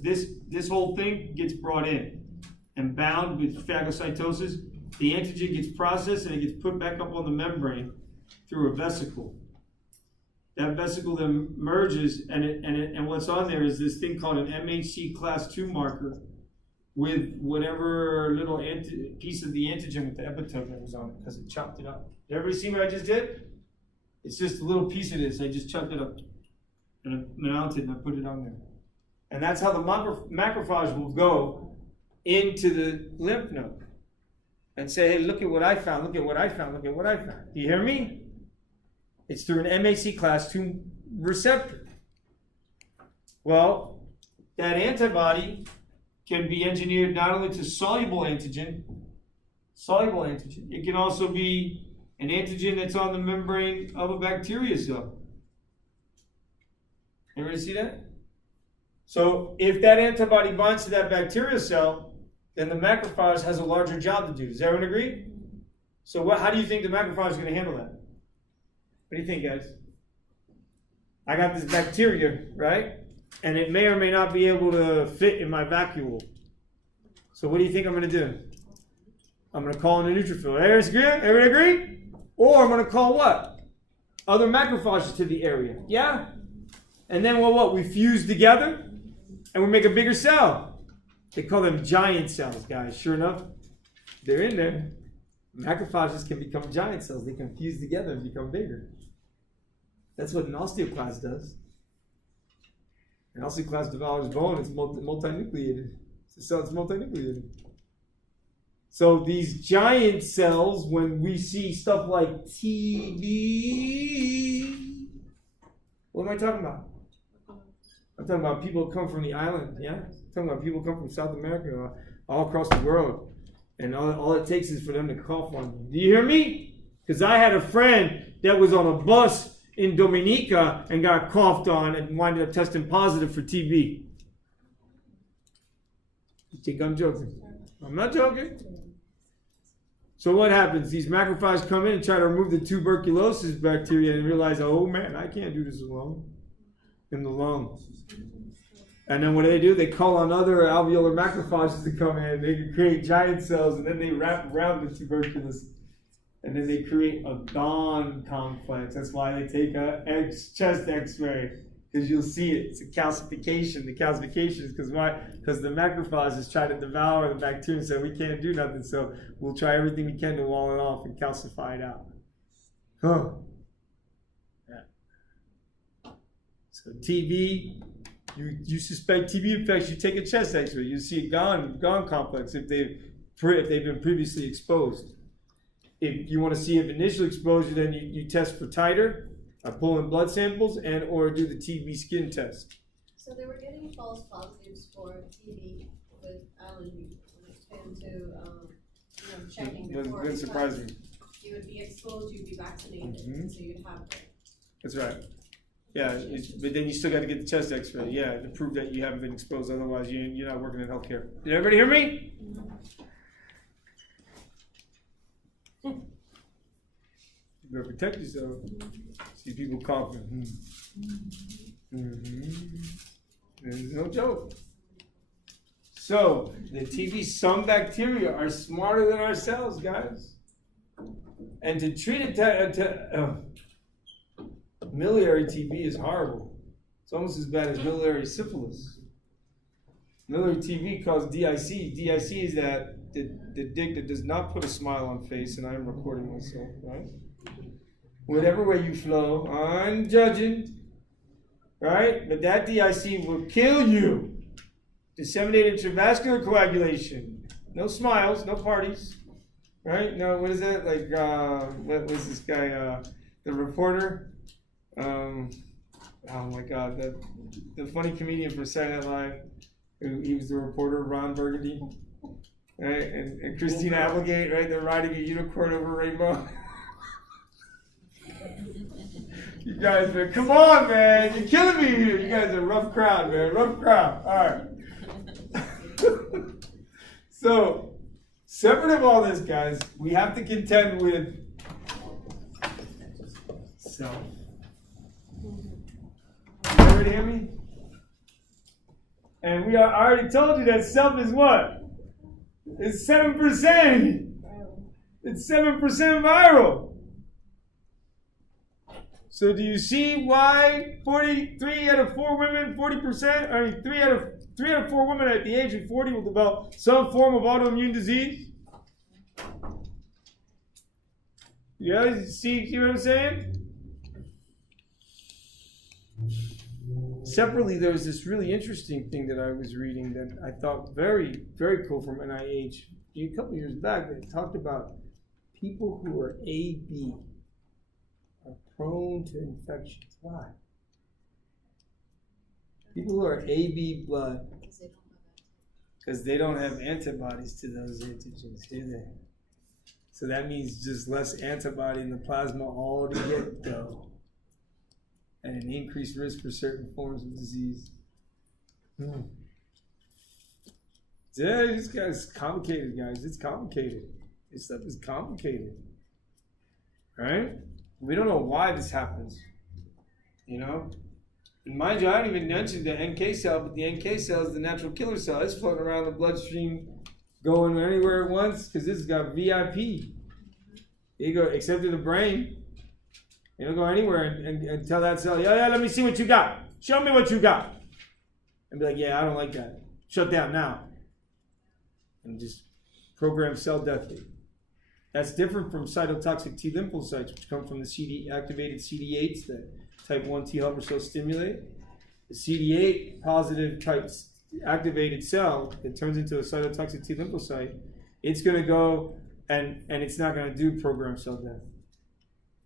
this whole thing gets brought in and bound with phagocytosis. The antigen gets processed and it gets put back up on the membrane through a vesicle. That vesicle then merges, and what's on there is this thing called an MHC class 2 marker with whatever little piece of the antigen with the epitope that was on it, because it chopped it up. Did everybody see what I just did? It's just a little piece of this. I just chopped it up and I mounted and I put it on there. And that's how the macrophage will go into the lymph node and say, hey, look at what I found, look at what I found, look at what I found. Do you hear me? It's through an MHC class 2 receptor. Well, that antibody can be engineered not only to soluble antigen, it can also be an antigen that's on the membrane of a bacteria cell. Everybody see that? So if that antibody binds to that bacterial cell, then the macrophage has a larger job to do. Does everyone agree? So how do you think the macrophage is going to handle that? What do you think, guys? I got this bacteria, right? And it may or may not be able to fit in my vacuole. So what do you think I'm going to do? I'm going to call in a neutrophil. Everybody agree? Or I'm going to call what? Other macrophages to the area. Yeah? And then what? We fuse together and we make a bigger cell. They call them giant cells, guys. Sure enough, they're in there. Macrophages can become giant cells. They can fuse together and become bigger. That's what an osteoclast does. An osteoclast devours bone. It's multinucleated. It's a cell that's multinucleated. So these giant cells, when we see stuff like TB, what am I talking about? I'm talking about people who come from the island, yeah? I'm talking about people who come from South America, all across the world. And all it takes is for them to cough on you. Do you hear me? Because I had a friend that was on a bus in Dominica and got coughed on and wound up testing positive for TB. You think I'm joking? I'm not joking. So what happens? These macrophages come in and try to remove the tuberculosis bacteria and realize, oh man, I can't do this alone. In the lungs. And then what do? They call on other alveolar macrophages to come in. They can create giant cells and then they wrap around the tuberculosis. And then they create a Don complex. That's why they take a chest x-ray. Because you'll see it. It's a calcification. The calcification is because why? Because the macrophages try to devour the bacteria and say, we can't do nothing. So we'll try everything we can to wall it off and calcify it out. Huh. Yeah. So TB, you suspect TB infection, you take a chest x-ray. You see a Don complex if they've been previously exposed. If you want to see if initial exposure, then you test for titer, pull in blood samples, and or do the TB skin test. So they were getting false positives for TB with allergy when it came to checking before. Wouldn't surprise me. You would be exposed, you'd be vaccinated, so you'd have to. That's right. Yeah, but then you still got to get the chest x-ray, yeah, to prove that you haven't been exposed. Otherwise, you're not working in healthcare. Did everybody hear me? You better protect yourself. See people coughing. It's no joke. So, the TB, some bacteria are smarter than ourselves, guys. And to treat it, miliary TB is horrible. It's almost as bad as miliary syphilis. Miliary TB causes DIC. DIC is the dick that does not put a smile on face, and I am recording myself, right? Whatever way you flow, I'm judging, right? But that DIC will kill you. Disseminated intravascular coagulation. No smiles, no parties, right? No, what is that? Like, what was this guy, the reporter? Oh my God, the funny comedian from Saturday Night Live. He was the reporter, Ron Burgundy, right? And Christina Applegate, right? They're riding a unicorn over a rainbow. You guys, man, come on, man. You're killing me here. You guys are a rough crowd, man. Rough crowd. All right. So, separate of all this, guys, we have to contend with self. You ready to hear me? And I already told you that self is what? It's 7%. It's 7% viral. So do you see why 43 out of 4 women, 40%, I mean 3 out of 4 women at the age of 40 will develop some form of autoimmune disease? You guys see what I'm saying? Separately, there was this really interesting thing that I was reading that I thought very, very cool from NIH a couple years back. That talked about people who are AB are prone to infections. Why? People who are AB blood, because they don't have antibodies to those antigens, do they? So that means just less antibody in the plasma all to get go. And an increased risk for certain forms of disease. Yeah, this guy's complicated, guys. It's complicated. This stuff is complicated. Right? We don't know why this happens. You know? And mind you, I didn't even mention the NK cell, but the NK cell is the natural killer cell. It's floating around the bloodstream, going anywhere it wants, because this has got VIP. You go, except to the brain. You don't go anywhere and tell that cell, yeah, let me see what you got. Show me what you got. And be like, yeah, I don't like that. Shut down now. And just program cell death. That's different from cytotoxic T lymphocytes, which come from the activated CD8s that type 1 T helper cells stimulate. The CD8 positive type activated cell that turns into a cytotoxic T lymphocyte, it's going to go and it's not going to do program cell death.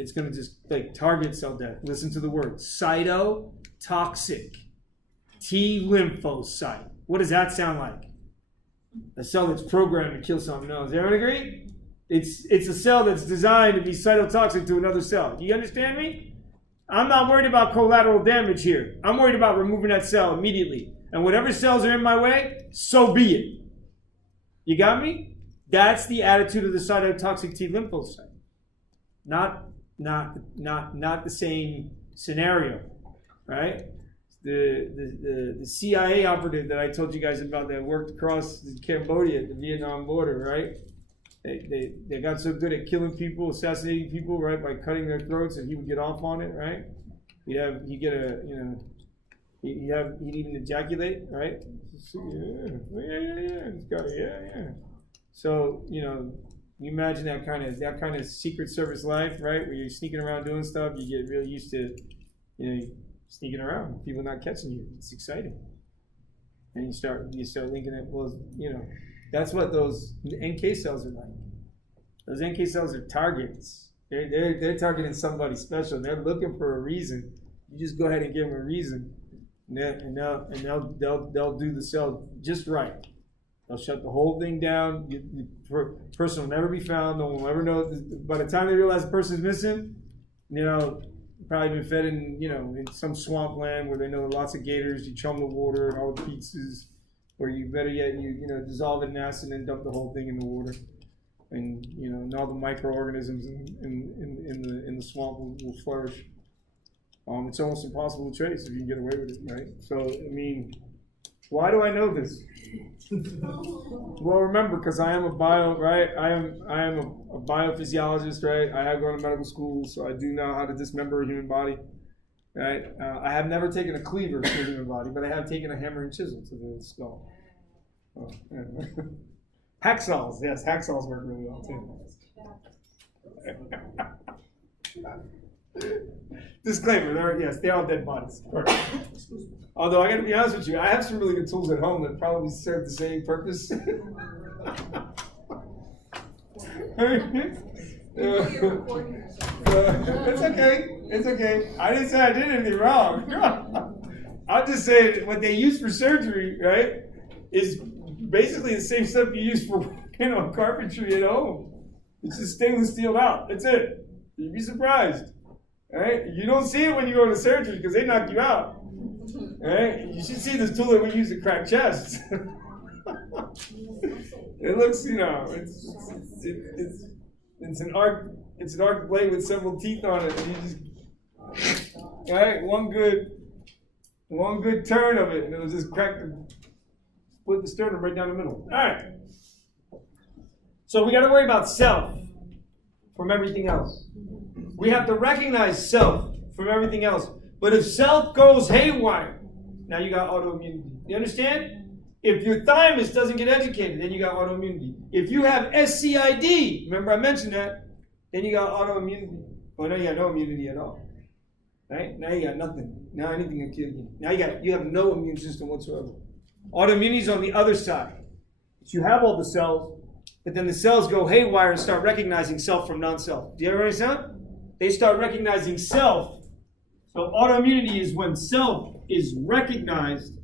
It's going to just like target cell death. Listen to the word. Cytotoxic T lymphocyte. What does that sound like? A cell that's programmed to kill something else. Everyone agree? It's a cell that's designed to be cytotoxic to another cell. Do you understand me? I'm not worried about collateral damage here. I'm worried about removing that cell immediately. And whatever cells are in my way, so be it. You got me? That's the attitude of the cytotoxic T lymphocyte. Not the same scenario, right? The CIA operative that I told you guys about that worked across Cambodia at the Vietnam border, right? They got so good at killing people, assassinating people, right, by cutting their throats, and he would get off on it, right? He'd even ejaculate, right? Yeah. So, you imagine that kind of Secret Service life, right? Where you're sneaking around doing stuff, you get really used to, sneaking around, people not catching you. It's exciting. And you start linking it, well, that's what those NK cells are like. Those NK cells are targets. They're targeting somebody special. They're looking for a reason. You just go ahead and give them a reason, and they'll do the cell just right. They'll shut the whole thing down. The person will never be found. No one will ever know. By the time they realize the person's missing, probably been fed in some swampland where they know lots of gators. You chum the water and all the pizzas, or you better yet you dissolve it in acid and dump the whole thing in the water, and and all the microorganisms in the swamp will flourish. It's almost impossible to trace if you can get away with it, right? So why do I know this? Well, remember, because I am a biophysiologist, right? I have gone to medical school, so I do know how to dismember a human body, right? I have never taken a cleaver to a human body, but I have taken a hammer and chisel to the skull. Oh, yeah. Hacksaws, yes, hacksaws work really well too. Disclaimer, they're all dead bodies. Although I gotta be honest with you, I have some really good tools at home that probably serve the same purpose. It's okay. I didn't say I did anything wrong. I'll just say what they use for surgery, right, is basically the same stuff you use for carpentry at home. It's just stainless steeled out. That's it. You'd be surprised. All right? You don't see it when you go to surgery because they knock you out. All right? You should see this tool that we use to crack chests. It looks, it's an arc blade with several teeth on it. And you just, all right, one good turn of it, and it'll just crack Put the sternum right down the middle. All right. So we got to worry about self from everything else. We have to recognize self from everything else. But if self goes haywire, now you got autoimmunity. You understand? If your thymus doesn't get educated, then you got autoimmunity. If you have SCID, remember I mentioned that, then you got autoimmunity. Well, now you got no immunity at all. Right? Now you got nothing. Now anything can kill you. Now you have no immune system whatsoever. Autoimmunity is on the other side. So you have all the cells, but then the cells go haywire and start recognizing self from non-self. Do you ever understand? They start recognizing self. So autoimmunity is when self is recognized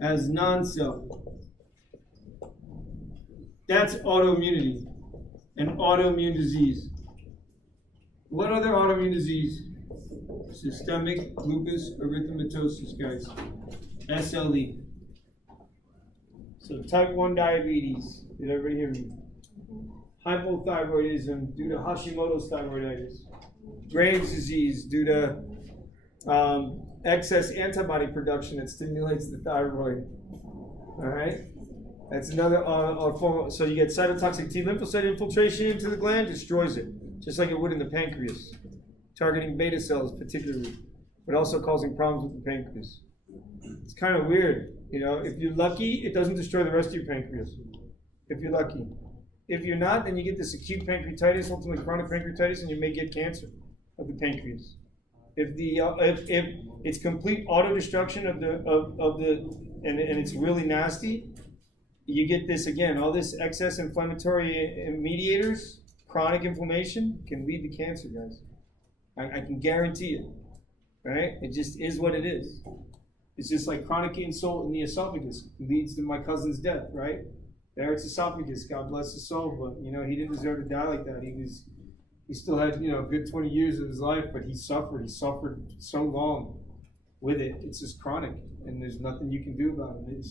as non-self. That's autoimmunity, an autoimmune disease. What other autoimmune disease? Systemic lupus erythematosus, guys. SLE. So type 1 diabetes. Did everybody hear me? Hypothyroidism due to Hashimoto's thyroiditis. Graves' disease due to excess antibody production that stimulates the thyroid. All right? That's another form. So you get cytotoxic T lymphocyte infiltration into the gland, destroys it, just like it would in the pancreas, targeting beta cells particularly, but also causing problems with the pancreas. It's kind of weird. You know, if you're lucky, it doesn't destroy the rest of your pancreas. If you're lucky. If you're not, then you get this acute pancreatitis, ultimately chronic pancreatitis, and you may get cancer of the pancreas. If it's complete auto destruction of the and it's really nasty, you get this again. All this excess inflammatory mediators, chronic inflammation can lead to cancer, guys. I can guarantee it. Right? It just is what it is. It's just like chronic insult in the esophagus leads to my cousin's death, right? Barrett's esophagus, God bless his soul, but you know, he didn't deserve to die like that. He still had, you know, a good 20 years of his life, but he suffered so long with it. It's just chronic, and there's nothing you can do about it.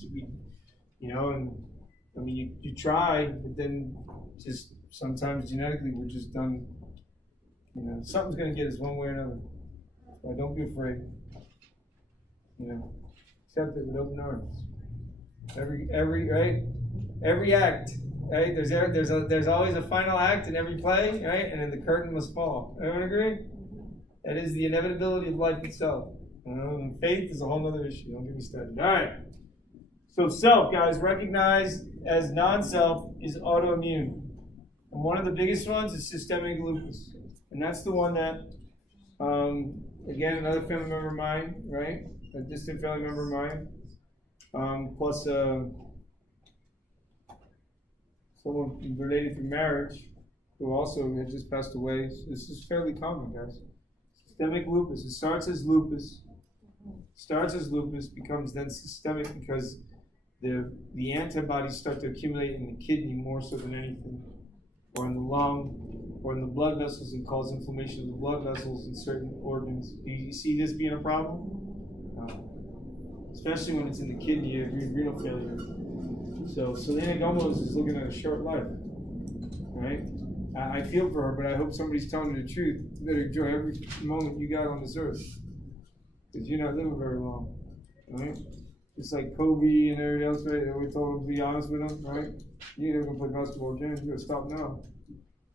You know, and I mean, you try, but then just sometimes genetically we're just done. You know, something's gonna get us one way or another. So don't be afraid. You know, accept it with open arms. Every act, right? There's always a final act in every play, right? And then the curtain must fall. Everyone agree? That is the inevitability of life itself. And faith is a whole other issue. Don't get me started. All right. So self, guys, recognized as non-self is autoimmune. And one of the biggest ones is systemic lupus. And that's the one that, again, another family member of mine, right? A distant family member of mine. Plus someone related through marriage who also had just passed away. So this is fairly common, guys. Systemic lupus. It starts as lupus, becomes then systemic because the antibodies start to accumulate in the kidney more so than anything, or in the lung, or in the blood vessels, and cause inflammation of the blood vessels in certain organs. Do you see this being a problem? Especially when it's in the kidney, you have renal failure. So Selena Gomez is looking at a short life, right? I feel for her, but I hope somebody's telling her the truth. You better enjoy every moment you got on this earth, because you're not living very long, right? It's like Kobe and everybody else, right? We told him to be honest with him, right? You ain't never gonna play basketball again. You gotta stop now.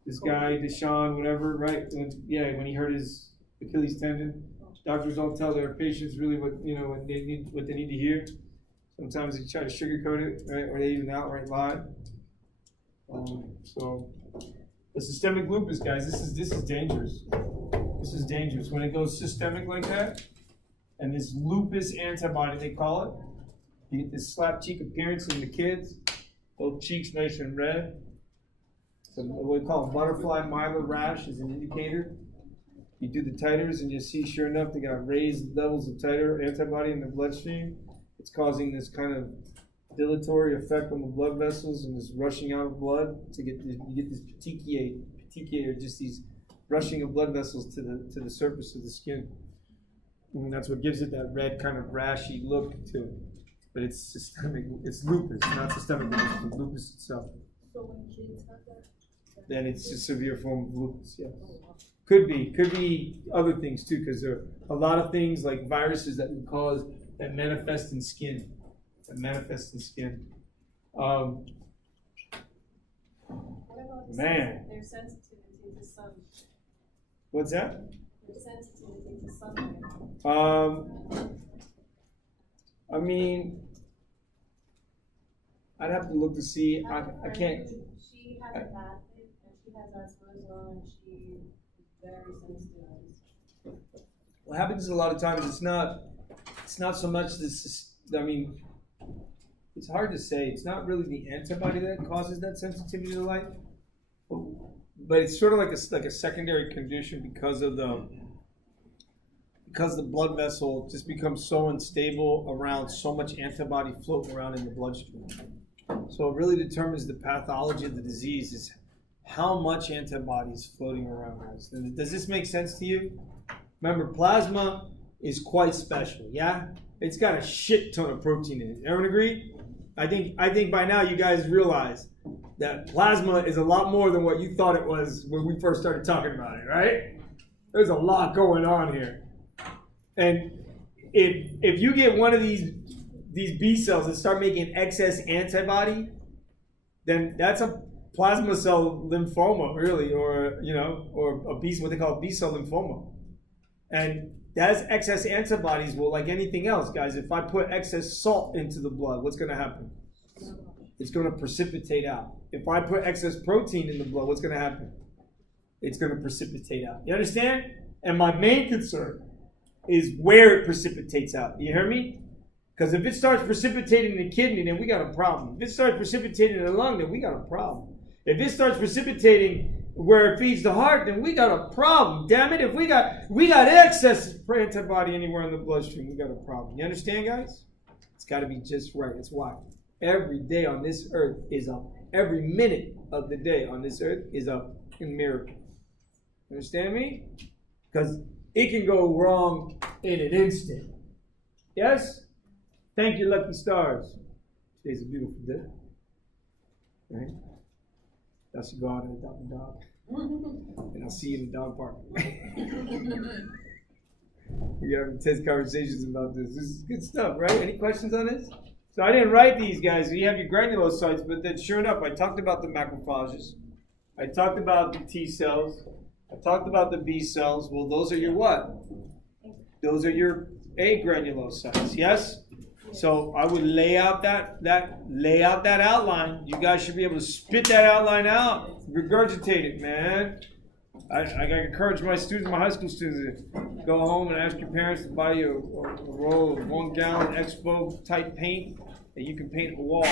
This guy, Deshaun, whatever, right? When he hurt his Achilles tendon, doctors don't tell their patients really what they need to hear. Sometimes they try to sugarcoat it, right? Or they even outright lie. So the systemic lupus, guys, this is dangerous. This is dangerous when it goes systemic like that. And this lupus antibody, they call it. You get this slap cheek appearance in the kids, both cheeks nice and red. So what we call a butterfly mylar rash is an indicator. You do the titers and you see, sure enough, they got raised levels of titer antibody in the bloodstream. It's causing this kind of dilatory effect on the blood vessels and this rushing out of blood you get this petechiae, or just these rushing of blood vessels to the surface of the skin. And that's what gives it that red kind of rashy look to it. But it's systemic, it's lupus, not systemic lupus, but lupus itself. So when kids have that? Then it's a severe form of lupus, yes. Could be other things too, because there are a lot of things like viruses that would cause that manifest in skin. What about Man. their sensitivity to sun? What's that? Their sensitivity to sunlight. I mean, I'd have to look to see. I can't. She has a bath and she has asthma as well, and she is very sensitive. What happens a lot of times, it's not so much this. I mean, it's hard to say. It's not really the antibody that causes that sensitivity to light, but it's sort of like a secondary condition because the blood vessel just becomes so unstable around so much antibody floating around in the bloodstream. So it really determines the pathology of the disease is how much antibody is floating around. Does this make sense to you? Remember, plasma is quite special, yeah? It's got a shit ton of protein in it. Everyone agree? I think by now you guys realize that plasma is a lot more than what you thought it was when we first started talking about it, right? There's a lot going on here. And if you get one of these B cells that start making excess antibody, then that's a plasma cell lymphoma, really, or what they call a B cell lymphoma. And that's excess antibodies. Well, like anything else, guys, if I put excess salt into the blood, what's going to happen? It's going to precipitate out. If I put excess protein in the blood, what's going to happen? It's going to precipitate out. You understand? And my main concern is where it precipitates out. You hear me? Because if it starts precipitating in the kidney, then we got a problem. If it starts precipitating in the lung, then we got a problem. If it starts precipitating where it feeds the heart, then we got a problem. Damn it! If we got excess antibody anywhere in the bloodstream, we got a problem. You understand, guys? It's got to be just right. That's why every day on this earth is up. Every minute of the day on this earth is up in miracle. Understand me? Because it can go wrong in an instant. Yes? Thank you, lucky stars. Today's a beautiful day. Right? I should go out and adopt a dog. And I'll see you in the dog park. We're having intense conversations about this. This is good stuff, right? Any questions on this? So I didn't write these guys. You have your granulocytes, but then sure enough, I talked about the macrophages. I talked about the T cells. I talked about the B cells. Well, those are your what? Those are your A granulocytes, yes? So I would lay out that outline. You guys should be able to spit that outline out, regurgitate it, man. I encourage my students, my high school students, to go home and ask your parents to buy you a roll of 1 gallon Expo type paint, and you can paint a wall.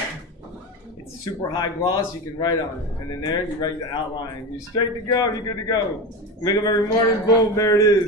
It's super high gloss. You can write on it, and then there you write the outline. You're straight to go. You're good to go. Wake up every morning, boom, there it is.